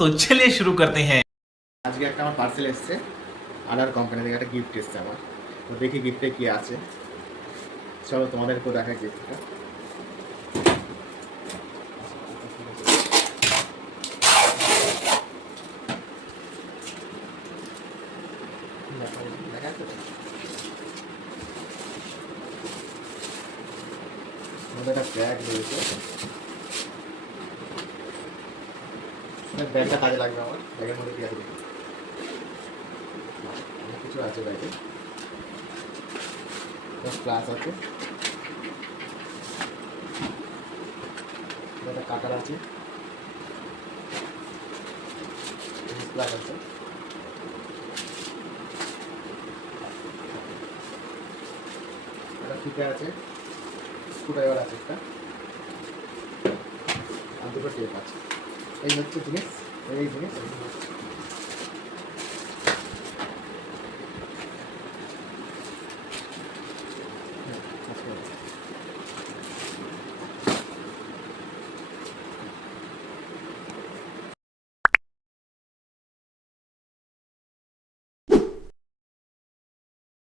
तो चलिए शुरू करते हैं। আজকে একটা আমার পার্সেল এসেছে আদার কোম্পানি থেকে একটা গিফট এসেছে আমার। তো দেখি গিফটে কি আছে, চলো তোমাদেরকেও দেখা গিফটটা। আমাদের একটা ব্যাগ রয়েছে, ব্যাগটা কাজে লাগবে আমার। ব্যাগের মধ্যে কি আছে দেখি, অনেক কিছু আছে ব্যাগে। ক্লাস আছে, একটা কাটার আছে, প্লাস আছে, একটা ফিতে আছে, স্ক্রুড্রাইভার আছে একটা, আর দুটো টেপ আছে। এই হচ্ছে জিনিস, এই জিনিস